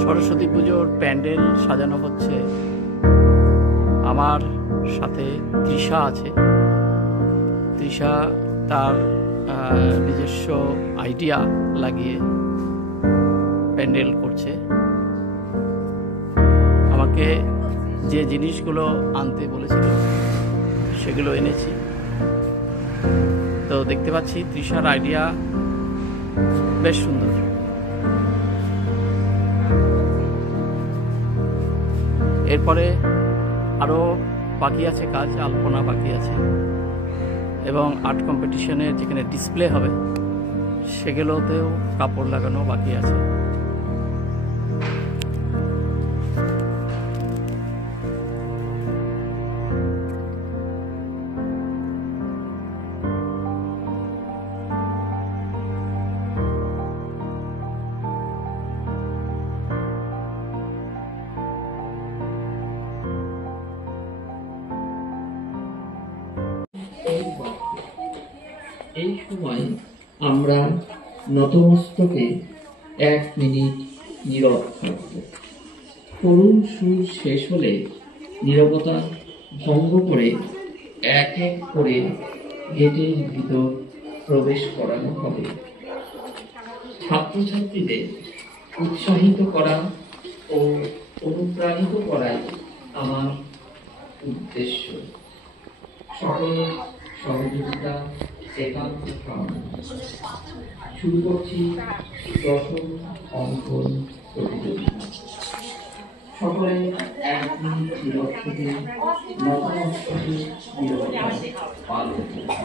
সরস্বতী পুজোর প্যান্ডেল সাজানো হচ্ছে। আমার সাথে তৃষা আছে। তৃষা তার নিজস্ব আইডিয়া লাগিয়ে প্যান্ডেল করছে। আমাকে যে জিনিসগুলো আনতে বলেছিল সেগুলো এনেছি। তো দেখতে পাচ্ছি তৃষার আইডিয়া বেশ সুন্দর। এরপরে আরও বাকি আছে কাজ, আলপনা বাকি আছে এবং আর্ট কম্পিটিশনের যেখানে ডিসপ্লে হবে সেগুলোতেও কাপড় লাগানো বাকি আছে। এই সময় আমরা নতমস্তকে 1 মিনিট নীরব থাকব। করুণ সুর শেষ হলে নীরবতা ভঙ্গ করে এক এক করে গেটের ভিতর প্রবেশ করানো হবে। ছাত্রছাত্রীদের উৎসাহিত করা ও অনুপ্রাণিত করাই আমার উদ্দেশ্য। সকলের সহযোগিতা একান্ত কামনা। শুরু করছি দশম অঙ্কন প্রতিযোগিতা। সকলে 1 মিনিট নীরব থেকে নতমস্তকে নীরবতা পালন করছে।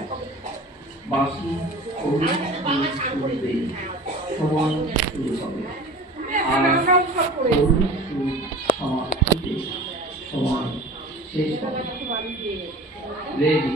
বাঁশি শুরুতে সময় শুরু হবে আর সমাপ্তিতে সময় শেষ হবে। রেডি?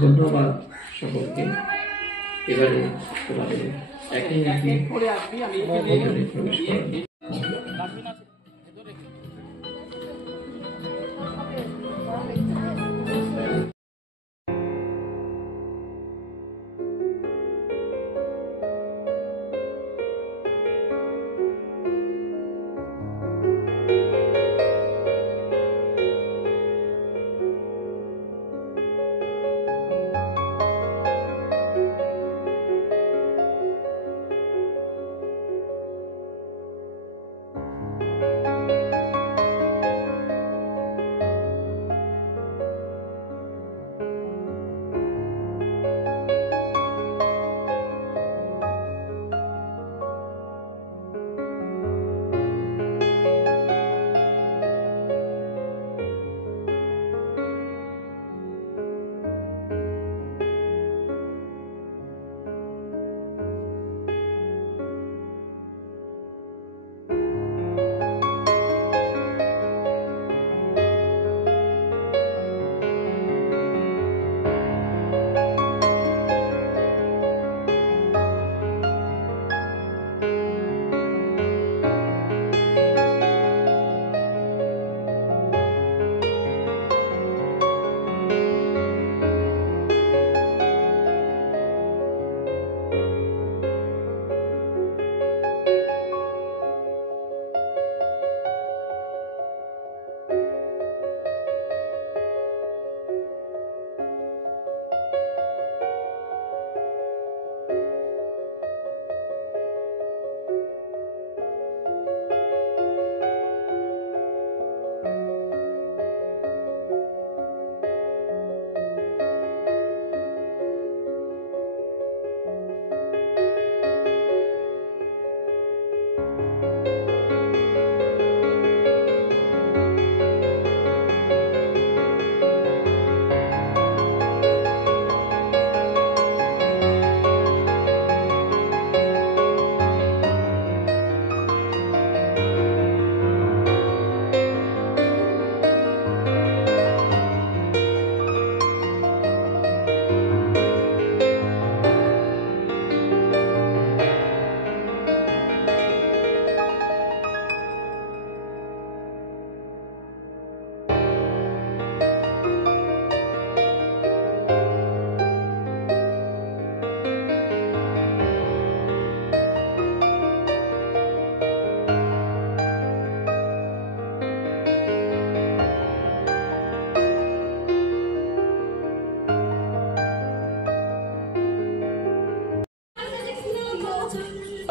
ধন্যবাদ সকলকে। এবারে তোমাদের একে একে প্রবেশ করানো।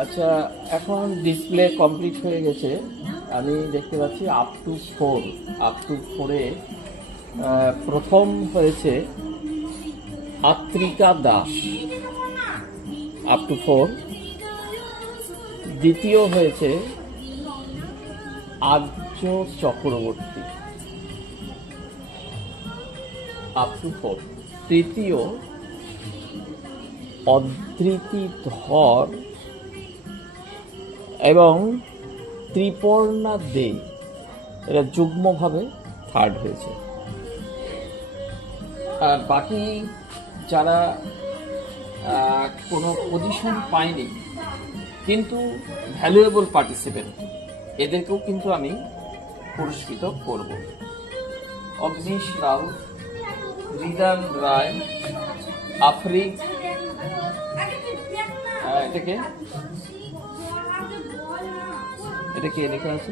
আচ্ছা, এখন ডিসপ্লে কমপ্লিট হয়ে গেছে। আমি দেখতে পাচ্ছি আপ টু 4-এ প্রথম হয়েছে আত্রিকা দাস, আপ টু 4। দ্বিতীয় হয়েছে আর্য চক্রবর্তী, আপ টু 4। তৃতীয় অধৃতি ধর এবং ত্রিপর্ণা দে, এরা যুগ্মভাবে থার্ড হয়েছে। আর বাকি যারা কোনো পজিশন পায়নি কিন্তু ভ্যালুয়েবল পার্টিসিপেন্ট, এদেরকেও কিন্তু আমি পুরস্কৃত করব। অগ্নিশ রাও, রিদান রায়, আফরিক, এটা কে লেখা আছে,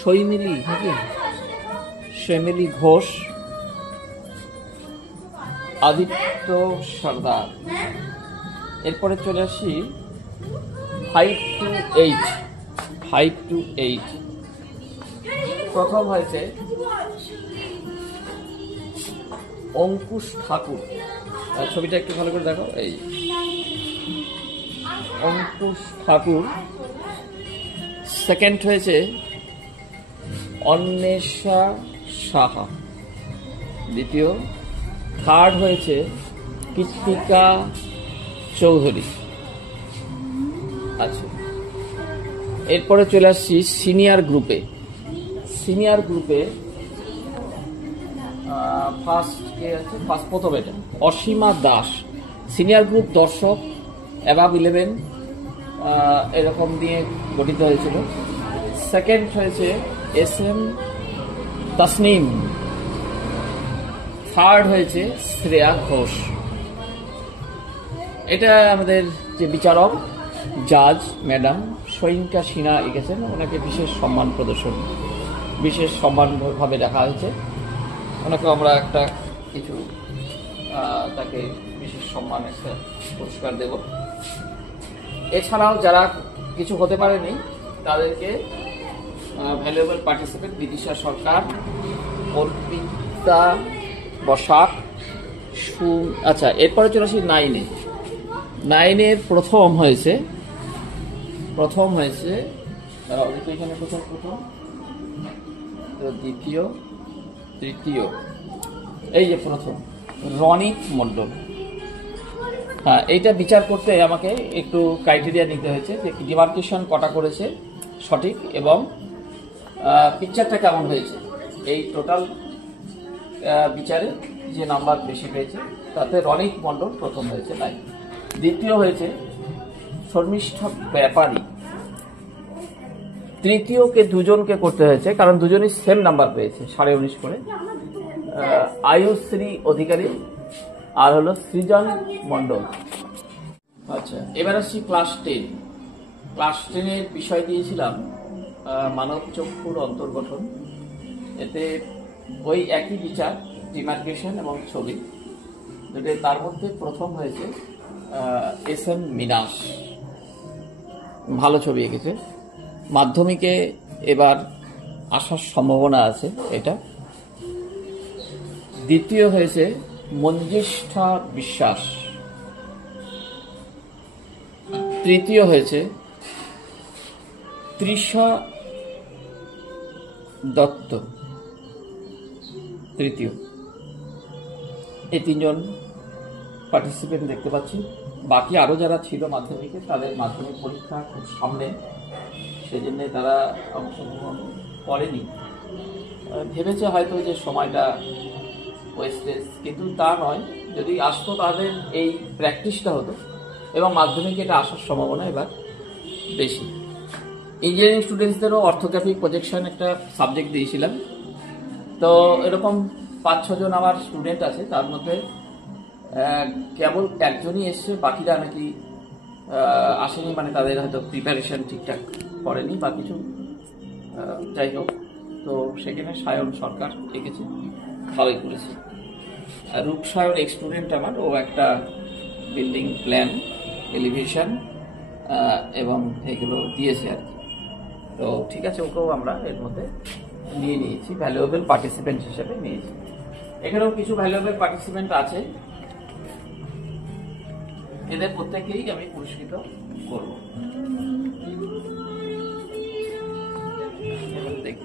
শৈমিলি নাকি, শৈমিলি ঘোষ, আদিত্য সর্দার। এরপরে চলে আসি 5 to 8। প্রথম হয়েছে অঙ্কুশ ঠাকুর, ছবিটা একটু ভালো করে দেখো, এই অঙ্কুশ ঠাকুর। সেকেন্ড হয়েছে অন্বেষা সাহা, দ্বিতীয়। থার্ড হয়েছে কৃত্তিকা চৌধুরী। আচ্ছা, এরপরে চলে আসছি সিনিয়র গ্রুপে। ফার্স্ট কে আছে, প্রথম এটা অসীমা দাস। সিনিয়র গ্রুপ দর্শক অ্যাবাভ 11 এরকম দিয়ে গঠিত হয়েছিল। সেকেন্ড হয়েছে SM তাসনিম। থার্ড হয়েছে শ্রেয়া ঘোষ। এটা আমাদের যে বিচারক জাজ ম্যাডাম সৈনিকা সিনহা এঁকেছেন, ওনাকে বিশেষ সম্মানভাবে দেখা হয়েছে। ওনাকে আমরা একটা কিছু তাকে বিশেষ সম্মান একটা পুরস্কার দেব। এছাড়াও যারা কিছু হতে পারেনি তাদেরকে ভ্যালুয়েবল পার্টিসিপেন্ট বিদিশা সরকার, অর্পিতা বসাক। আচ্ছা, এরপরে চলে আসি 9-এর প্রথম হয়েছে এখানে প্রথম, দ্বিতীয়, তৃতীয়, এই যে প্রথম রনিত মণ্ডল। হ্যাঁ, এইটা বিচার করতে আমাকে একটু ক্রাইটেরিয়া নিতে হয়েছে যে ডিমার্কেশন কটা করেছে সঠিক এবং পিকচারটা কেমন হয়েছে। এই টোটাল বিচারে যে নাম্বার বেশি পেয়েছে তাতে রনিত মণ্ডল প্রথম হয়েছে 9। দ্বিতীয় হয়েছে শর্মিষ্ঠা ব্যাপারী। তৃতীয়কে দুজনকে করতে হয়েছে কারণ দুজনই সেম নাম্বার পেয়েছে 19.5 করে, আয়ুশ্রী অধিকারী আর হলো সৃজন মণ্ডল। আচ্ছা, এবার আসছি ক্লাস 10-এর বিষয় দিয়েছিলাম মানব চক্ষুর অন্তর্গঠন। এতে ওই একই বিচার, ডিমার্কেশন এবং ছবি দুটো। তার মধ্যে প্রথম হয়েছে SM মিনাস, ভালো ছবি এঁকেছে। মাধ্যমিকে এবার আসার সম্ভাবনা আছে এটা। দ্বিতীয় হয়েছে মঞ্জিষ্ঠা বিশ্বাস। তৃতীয় হয়েছে তৃষা দত্ত, তৃতীয়। এই 3জন পার্টিসিপেন্ট দেখতে পাচ্ছি। বাকি আরো যারা ছিল মাধ্যমিকে, তাদের মাধ্যমিক পরীক্ষা খুব সামনে, সেজন্য তারা অংশগ্রহণ করেনি। ভেবেছে হয়তো যে সময়টা ওয়েস্টেজ, কিন্তু তা নয়। যদি আসতো তাদের এই প্র্যাকটিসটা হতো এবং মাধ্যমিকে এটা আসার সম্ভাবনা এবার বেশি। ইঞ্জিনিয়ারিং স্টুডেন্টসদেরও অর্থোগ্রাফিক প্রজেকশন একটা সাবজেক্ট দিয়েছিলাম। তো এরকম 5-6 জন আমার স্টুডেন্ট আছে, তার মধ্যে কেবল একজনই এসছে, বাকিরা নাকি আসেনি, মানে তাদের হয়তো প্রিপারেশন ঠিকঠাক করেনি বা কিছু, যাই হোক। তো সেখানে সায়ন সরকার এঁকেছে, ভালোই করেছে। আর রূপসায়ন স্টুডেন্ট আমার, ও একটা বিল্ডিং প্ল্যান, এলিভেশন এবং এগুলো দিয়েছে আর কি। তো ঠিক আছে, ওকেও আমরা এর মধ্যে নিয়ে নিয়েছি, ভ্যালুয়েবল পার্টিসিপেন্ট হিসেবে নিয়েছি। এখানেও কিছু ভ্যালুয়েবল পার্টিসিপেন্ট আছে, এদের প্রত্যেকেই আমি পুরস্কৃত করব। দেখি